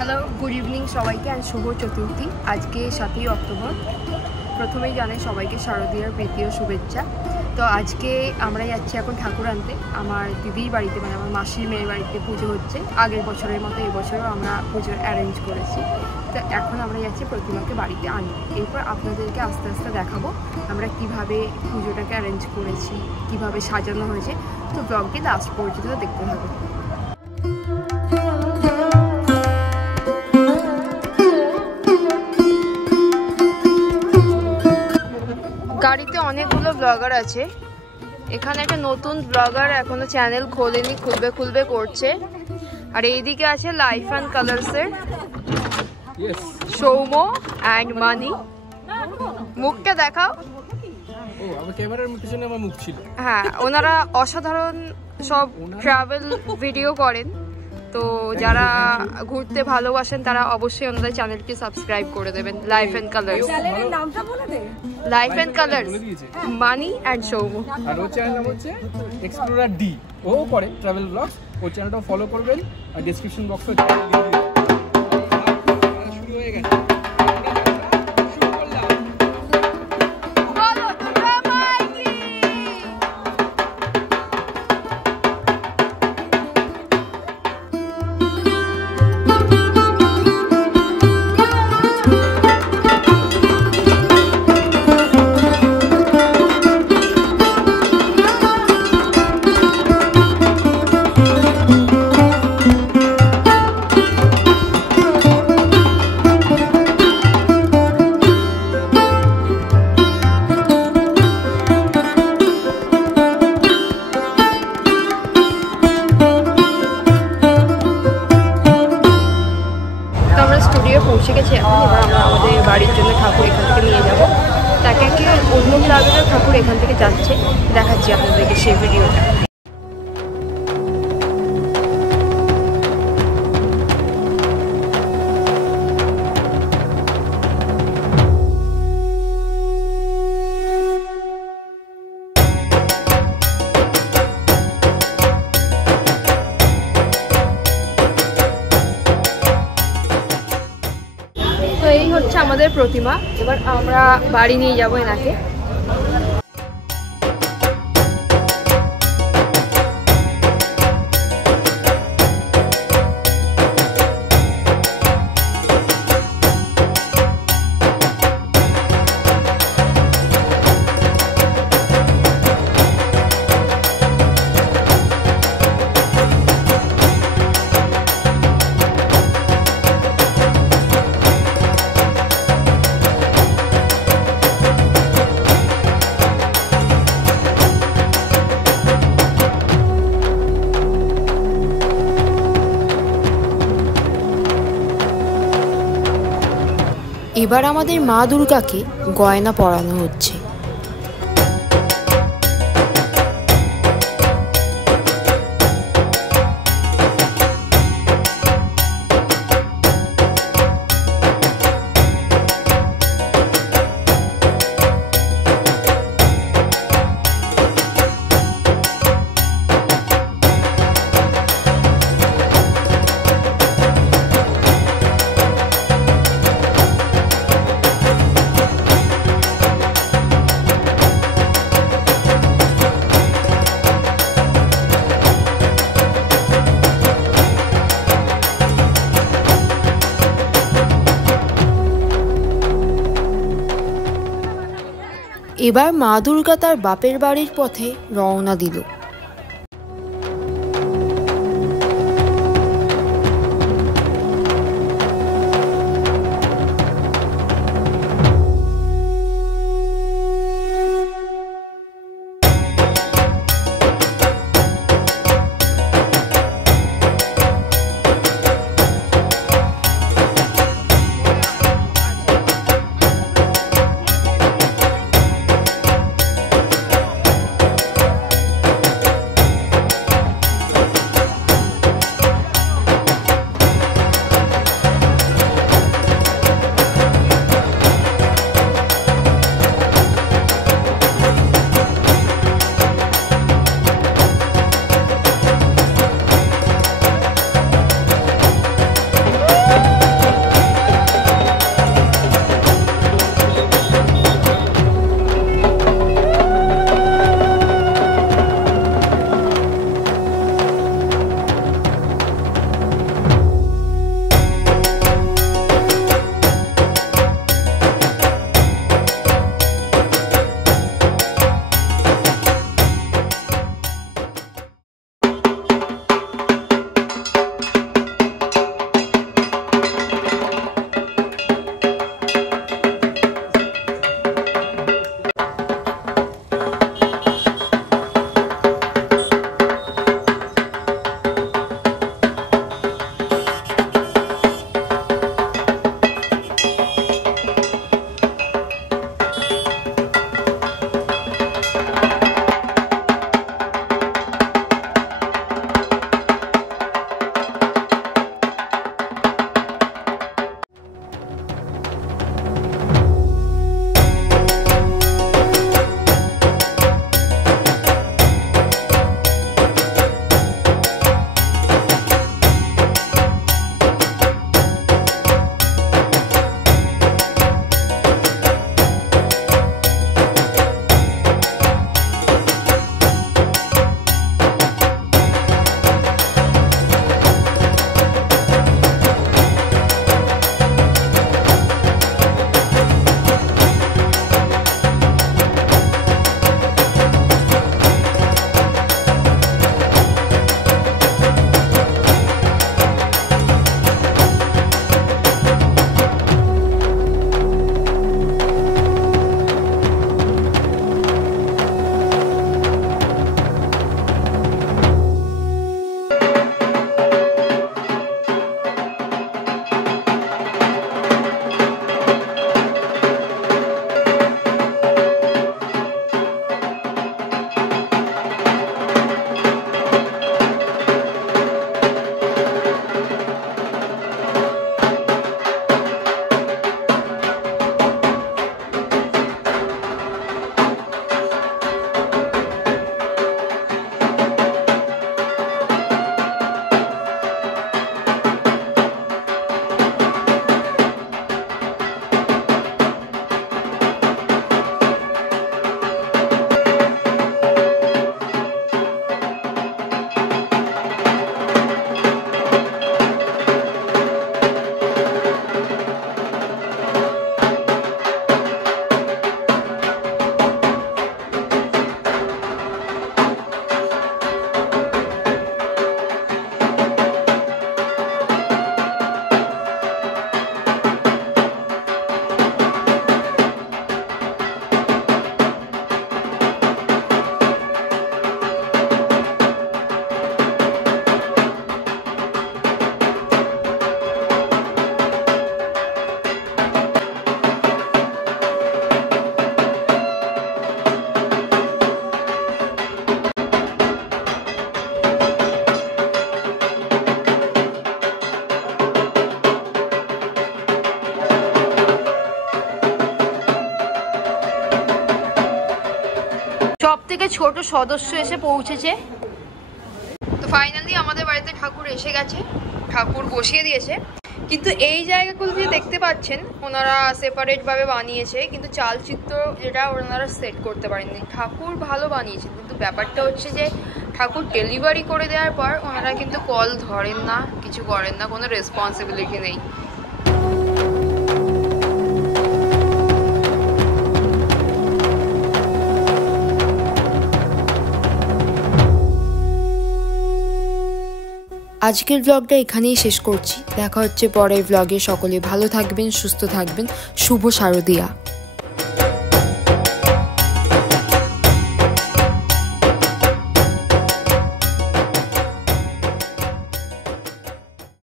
Hello, good evening সবাইকে আর শুভ চতুর্থী। আজকে 7ই October. প্রথমেই জানাই সবাইকে শারদীয়ার প্রীতি ও শুভেচ্ছা। তো আজকে আমরা যাচ্ছি এখন ঠাকুর আনতে। আমার দিদির বাড়িতে, মানে আমার মাসির মেয়ের বাড়িতে পুজো হচ্ছে। আগের বছরের মতো এবছরও আমরা পুজোর অ্যারেঞ্জ করেছি। তো এখন আমরা যাচ্ছি প্রতিমাকে বাড়িতে আনতে। এরপর আপনাদেরকে আস্তে আস্তে দেখাবো আমরা কিভাবে পুজোটাকে অ্যারেঞ্জ করেছি, কিভাবে সাজানো হয়েছে। তো ব্লগটি লাস্ট পর্যন্ত দেখতে হবে। গাড়িতে অনেকগুলো ব্লগার আছে। এখানে একটা নতুন ব্লগার এখনো চ্যানেল খোলেনি, খুলবে করছে। আর এইদিকে আছে লাইফ অ্যান্ড কালার্সের সৌম্য অ্যান্ড মানি। মুখটা দেখাও। হ্যাঁ, ওনারা অসাধারণ সব ট্রাভেল ভিডিও করেন। তো যারা ঘুরতে ভালোবাসেন তারা অবশ্যই ওনাদের চ্যানেলকে সাবস্ক্রাইব করে দেবেন। Life and colours, life and colours, money and Soumya. আর ওর চ্যানেল নাম হচ্ছে এক্সপ্লোরার ডি। ও করে ট্রাভেল ব্লগস। ওর চ্যানেলটা ফলো করবেন আর ডেসক্রিপশন বক্সে শুরু হয়ে গেছে। পৌঁছে গেছে এখন। এবার আমরা আমাদের বাড়ির জন্য ঠাকুর এখান থেকে নিয়ে যাব। তাকে কি অন্য ব্লগের ঠাকুর এখান থেকে যাচ্ছে, দেখাচ্ছি আপনাদেরকে সেই ভিডিওটা। এই হচ্ছে আমাদের প্রতিমা। এবার আমরা বাড়ি নিয়ে যাবো এনাকে। এবার আমাদের মা দুর্গাকে গয়না পরানো হচ্ছে। এবার মা দুর্গা তার বাপের বাড়ির পথে রওনা দিল। ছোট সদস্য এসে পৌঁছেছে। তো ফাইনালি আমাদের বাড়িতে ঠাকুর এসে গেছে, ঠাকুর বসিয়ে দিয়েছে। কিন্তু এই জায়গাগুলো যে দেখতে পাচ্ছেন ওনারা সেপারেটভাবে বানিয়েছে, কিন্তু চালচিত্র যেটা ওনারা সেট করতে পারেননি। ঠাকুর ভালো বানিয়েছে, কিন্তু ব্যাপারটা হচ্ছে যে ঠাকুর ডেলিভারি করে দেওয়ার পর ওনারা কিন্তু কল ধরেন না, কিছু করেন না, কোনো রেসপন্সিবিলিটি নেই। আজকের ব্লগটা এখানেই শেষ করছি। দেখা হচ্ছে পরের ব্লগে। সকলে ভালো থাকবেন, সুস্থ থাকবেন। শুভ শারদিয়া।